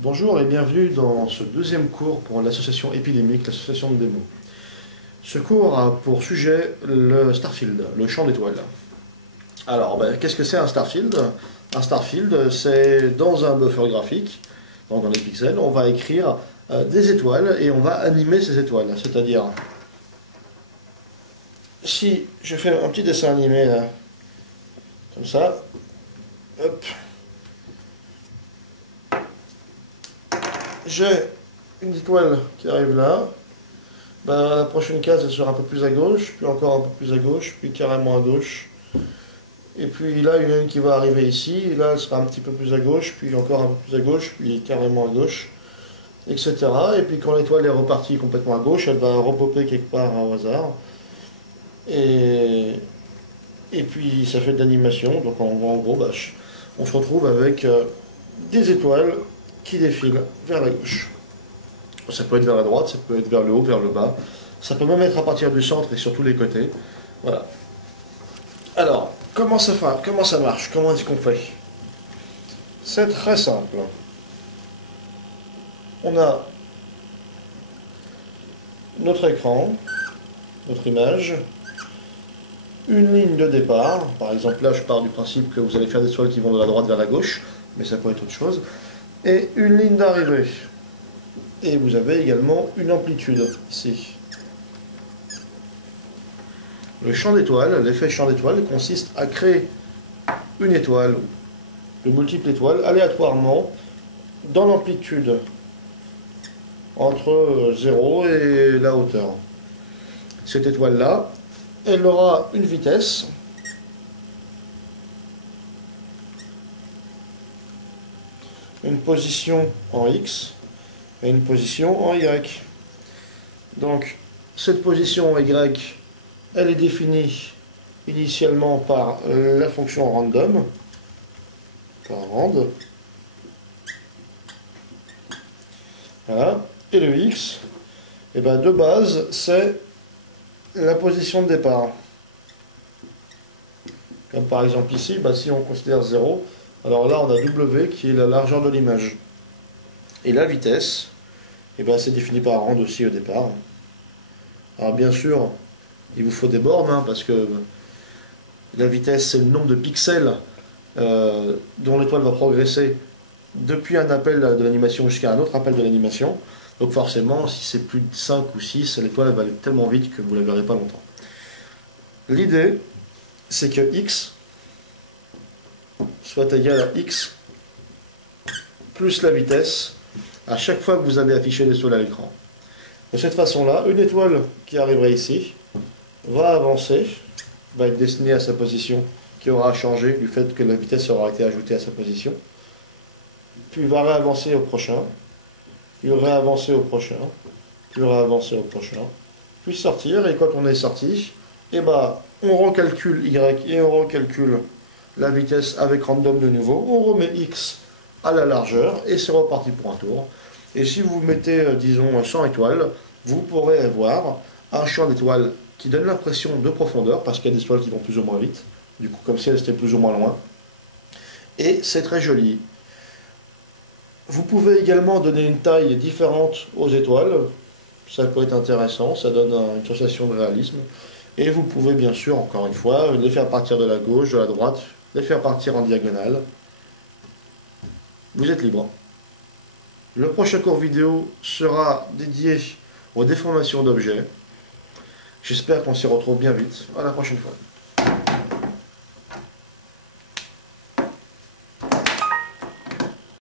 Bonjour et bienvenue dans ce deuxième cours pour l'association épidémique, l'association de démos. Ce cours a pour sujet le starfield, le champ d'étoiles. Alors, qu'est-ce que c'est un starfield? Un starfield, c'est dans un buffer graphique, donc dans les pixels, on va écrire des étoiles et on va animer ces étoiles. C'est-à-dire, si je fais un petit dessin animé là, comme ça, hop, j'ai une étoile qui arrive là. La prochaine case, elle sera un peu plus à gauche, puis encore un peu plus à gauche, puis carrément à gauche. Et puis là, il y en a une qui va arriver ici, et là, elle sera un petit peu plus à gauche, puis encore un peu plus à gauche, puis carrément à gauche, etc. Et puis quand l'étoile est repartie complètement à gauche, elle va repopper quelque part au hasard. Et, et puis ça fait de l'animation, donc en gros, on se retrouve avec des étoiles qui défilent vers la gauche. Ça peut être vers la droite, ça peut être vers le haut, vers le bas. Ça peut même être à partir du centre et sur tous les côtés. Voilà. Alors, comment ça marche? Comment est-ce qu'on fait? C'est très simple. On a notre écran, notre image, une ligne de départ. Par exemple, là, je pars du principe que vous allez faire des étoiles qui vont de la droite vers la gauche, mais ça peut être autre chose. Et une ligne d'arrivée. Et vous avez également une amplitude ici. Le champ d'étoile, l'effet champ d'étoile consiste à créer une étoile, de multiples étoiles, aléatoirement dans l'amplitude entre 0 et la hauteur. Cette étoile-là, elle aura une vitesse une position en X et une position en Y. Donc, cette position en Y, elle est définie initialement par la fonction random, par rand. Voilà. Et le X, de base, c'est la position de départ. Comme par exemple ici, si on considère 0, alors là on a W qui est la largeur de l'image. Et la vitesse, c'est défini par rand aussi au départ. Alors bien sûr, il vous faut des bornes, parce que la vitesse c'est le nombre de pixels dont l'étoile va progresser depuis un appel de l'animation jusqu'à un autre appel de l'animation. Donc forcément, si c'est plus de 5 ou 6, l'étoile va aller tellement vite que vous ne la verrez pas longtemps. L'idée, c'est que x soit égal à x plus la vitesse à chaque fois que vous allez afficher l'étoile à l'écran. De cette façon-là, une étoile qui arriverait ici va avancer, va être destinée à sa position qui aura changé du fait que la vitesse aura été ajoutée à sa position, puis va réavancer au prochain, puis réavancer au prochain, puis réavancer au prochain, puis sortir, et quand on est sorti, on recalcule y et on recalcule la vitesse avec random de nouveau, on remet x à la largeur, et c'est reparti pour un tour. Et si vous mettez, disons, 100 étoiles, vous pourrez avoir un champ d'étoiles qui donne l'impression de profondeur, parce qu'il y a des étoiles qui vont plus ou moins vite, du coup comme si elles étaient plus ou moins loin, et c'est très joli. Vous pouvez également donner une taille différente aux étoiles, ça peut être intéressant, ça donne une sensation de réalisme, et vous pouvez bien sûr, encore une fois, les faire partir de la gauche, de la droite, les faire partir en diagonale. Vous êtes libre. Le prochain cours vidéo sera dédié aux déformations d'objets. J'espère qu'on s'y retrouve bien vite. À la prochaine fois.